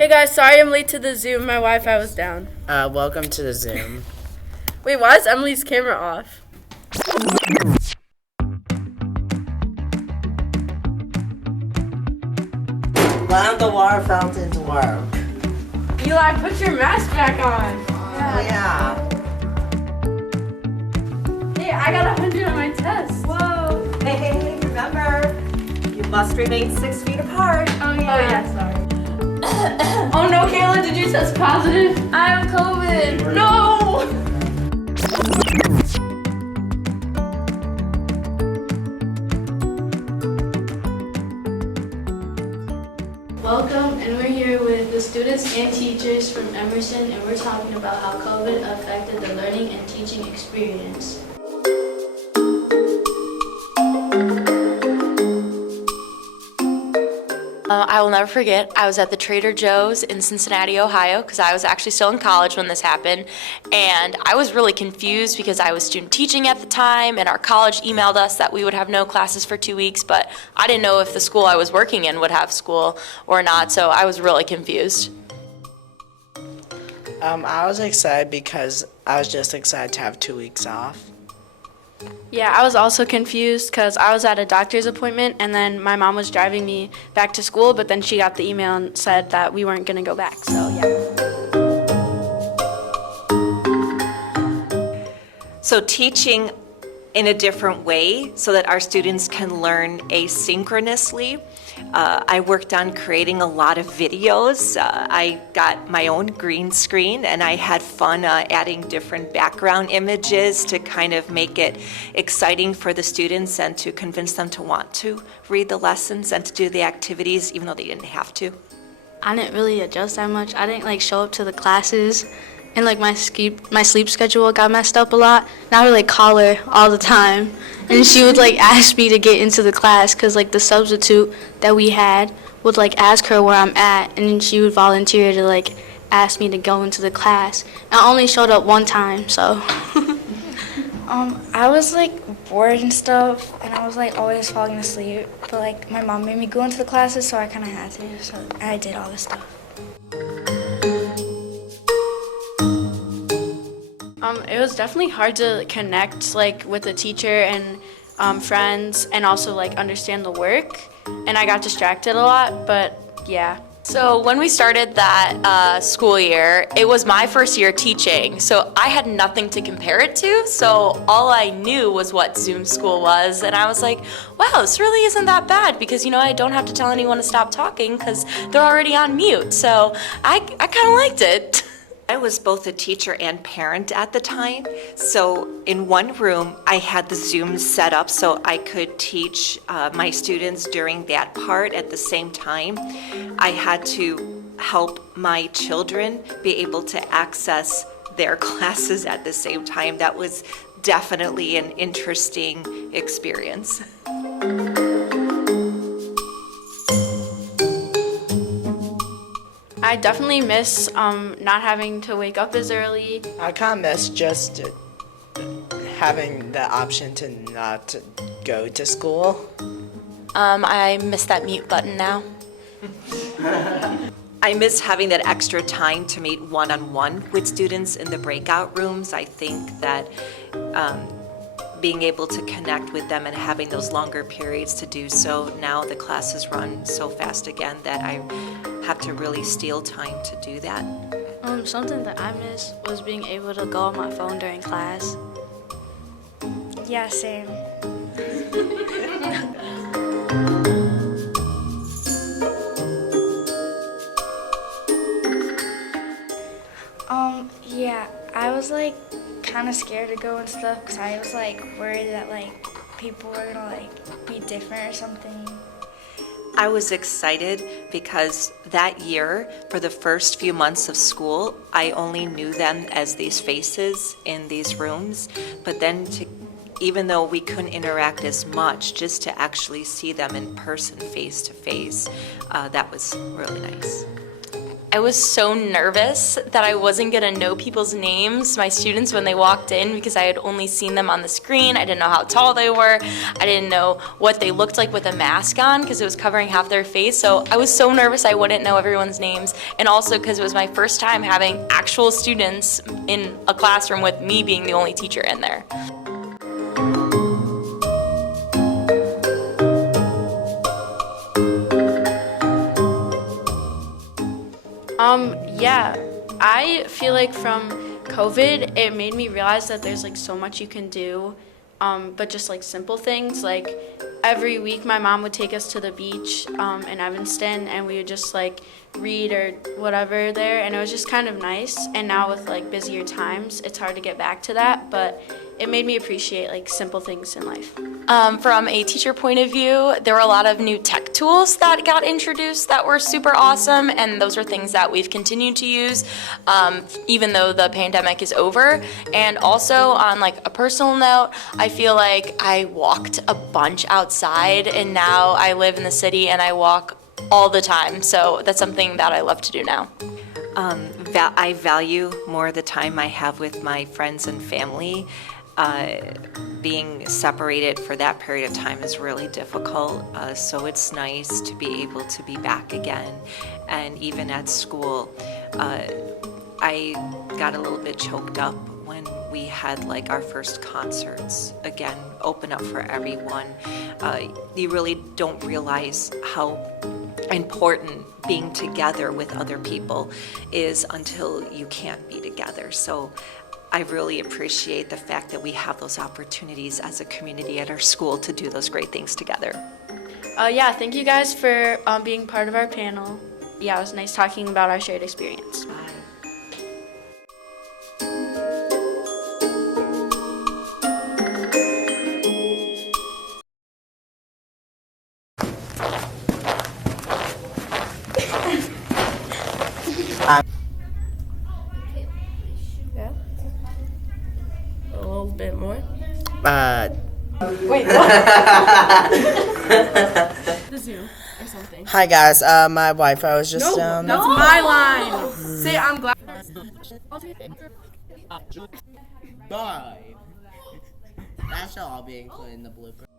Hey guys, sorry I'm late to the Zoom. My Wi-Fi was down. Welcome to the Zoom. Wait, why is Emily's camera off? Why don't the water fountains work? Eli, put your mask back on. Yeah. Hey, I got 100 on my test. Whoa. Hey, remember, you must remain 6 feet apart. Oh yeah, sorry. Oh no, Kayla, did you test positive? I have COVID. No! Welcome, and we're here with the students and teachers from Emerson, and we're talking about how COVID affected the learning and teaching experience. I will never forget, I was at the Trader Joe's in Cincinnati, Ohio, because I was actually still in college when this happened, and I was really confused because I was student teaching at the time, and our college emailed us that we would have no classes for 2 weeks, but I didn't know if the school I was working in would have school or not, so I was really confused. I was excited because I was just excited to have 2 weeks off. Yeah, I was also confused because I was at a doctor's appointment and then my mom was driving me back to school, but then she got the email and said that we weren't going to go back, so yeah. So teaching in a different way so that our students can learn asynchronously. I worked on creating a lot of videos. I got my own green screen and I had fun adding different background images to kind of make it exciting for the students and to convince them to want to read the lessons and to do the activities even though they didn't have to. I didn't really adjust that much. I didn't show up to the classes, and my sleep schedule got messed up a lot. And I would call her all the time, and she would ask me to get into the class because the substitute that we had would ask her where I'm at, and then she would volunteer to ask me to go into the class. I only showed up one time, so. I was bored and stuff, and I was always falling asleep. But my mom made me go into the classes, so I kind of had to. So I did all this stuff. It was definitely hard to connect with the teacher and friends, and also understand the work. And I got distracted a lot, but yeah. So when we started that school year, it was my first year teaching, so I had nothing to compare it to, so all I knew was what Zoom school was, and I was like, wow, this really isn't that bad, because I don't have to tell anyone to stop talking because they're already on mute, so I kind of liked it. I was both a teacher and parent at the time, so in one room I had the Zoom set up so I could teach my students during that part at the same time. I had to help my children be able to access their classes at the same time. That was definitely an interesting experience. I definitely miss not having to wake up as early. I kind of miss just having the option to not go to school. I miss that mute button now. I miss having that extra time to meet one-on-one with students in the breakout rooms. I think that being able to connect with them and having those longer periods to do so, now the classes run so fast again that I have to really steal time to do that. Something that I miss was being able to go on my phone during class. Yeah, same. Yeah, I was kind of scared to go and stuff because I was worried that people were gonna be different or something. I was excited because that year, for the first few months of school, I only knew them as these faces in these rooms, but then even though we couldn't interact as much, just to actually see them in person, face to face, that was really nice. I was so nervous that I wasn't gonna know people's names, my students, when they walked in, because I had only seen them on the screen. I didn't know how tall they were. I didn't know what they looked like with a mask on because it was covering half their face. So I was so nervous I wouldn't know everyone's names. And also because it was my first time having actual students in a classroom with me being the only teacher in there. Yeah, I feel like from COVID, it made me realize that there's like so much you can do, but just like simple things. Like every week, my mom would take us to the beach in Evanston, and we would just like read or whatever there, and it was just kind of nice. And now with like busier times, it's hard to get back to that, but it made me appreciate like simple things in life. From a teacher point of view, there were a lot of new tech tools that got introduced that were super awesome, and those are things that we've continued to use even though the pandemic is over. And also on like a personal note, I feel like I walked a bunch outside, and now I live in the city and I walk all the time, so that's something that I love to do now. I value more the time I have with my friends and family. Being separated for that period of time is really difficult, so it's nice to be able to be back again. And even at school, I got a little bit choked up when we had like our first concerts again open up for everyone. You really don't realize how important being together with other people is until you can't be together. So I really appreciate the fact that we have those opportunities as a community at our school to do those great things together. Yeah, thank you guys for being part of our panel. Yeah, it was nice talking about our shared experience. A little bit more. The Zoom or something. Hi guys, my Wi-Fi was just That's my line. Say I'm glad. Bye. That shall all be included in the blooper.